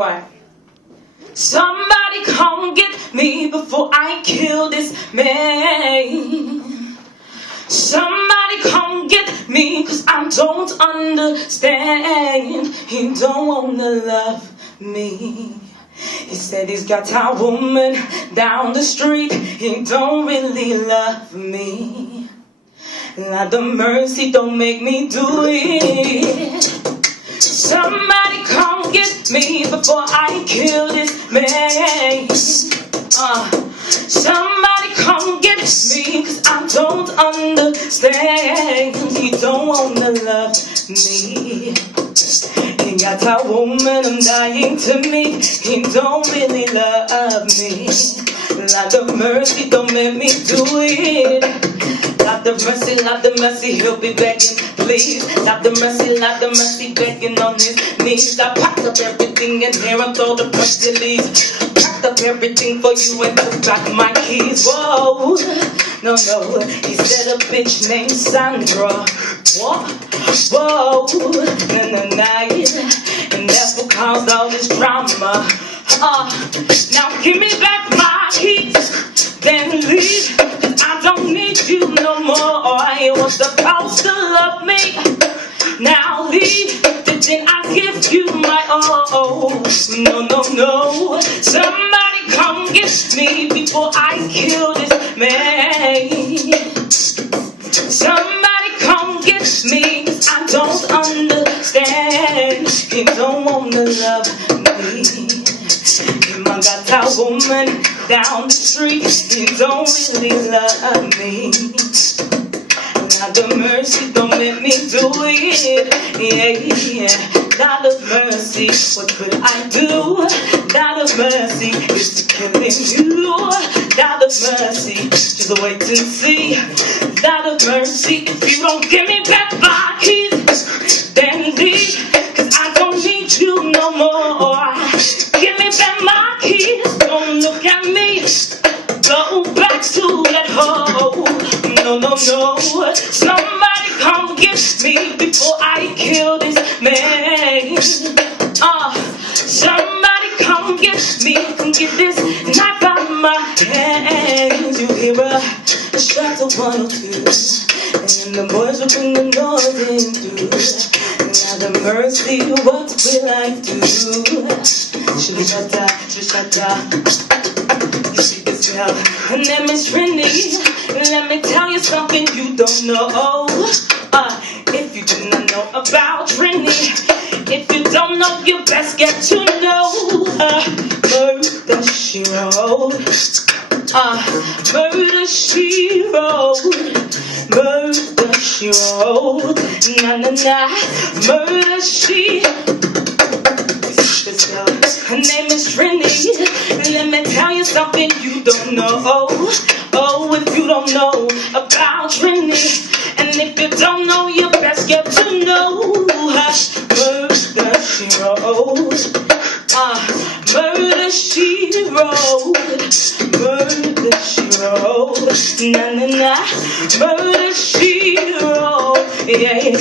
Right. Somebody come get me before I kill this man. Somebody come get me, 'cause I don't understand. He don't wanna love me. He said he's got a woman down the street. He don't really love me. Lord of mercy, don't make me do it. Somebody come get me before I kill this man. Somebody come get me, 'cause I don't understand. He don't wanna love me. He got a woman I'm dying to meet. He don't really love me. Lord of mercy, don't make me do it. Lord of mercy, he'll be begging, please. Lord of mercy, begging on his knees. I packed up everything in here and throw the pressure leaves. Packed up everything for you and took back my keys. Whoa, no, he said a bitch named Sandra. What? Whoa, nah, and that's what caused all this drama. Now give me back my keys, then leave. I don't need you no more. You were supposed to love me. Now leave, then I give you my all. No. Somebody come get me before I kill this man. Somebody come get me, 'cause I don't understand. He don't wanna love me. I got a woman down the street. He don't really love me. Lord of mercy, don't let me do it. Yeah. Lord of mercy, what could I do? Lord of mercy, it's killing you. Lord of mercy, just wait and see. Lord of mercy, if you don't give me back my keys, then leave, 'cause I don't need you no more. Give me back my keys, don't look at me. Go back to that hole. No. Somebody come get me before I kill this man. Somebody come get me and get this knife out of my hands. You hear a shot of 102, and the boys will bring the noise in through. Lord of mercy, what will I do? Shishata. You see this girl, her name is Trinity. Let me tell you something you don't know. If you do not know about Trinity, if you don't know, you best get to know her. Murder she wrote. Murder she wrote. Murder she wrote. Nah. Murder she. Her name is Trinity. Let me tell you something you don't know. Oh, if you don't know about Trinity, and if you don't know, you best get to know her. Murder she wrote. Murder she wrote. Murder she wrote. Nah. Murder she wrote. Yeah.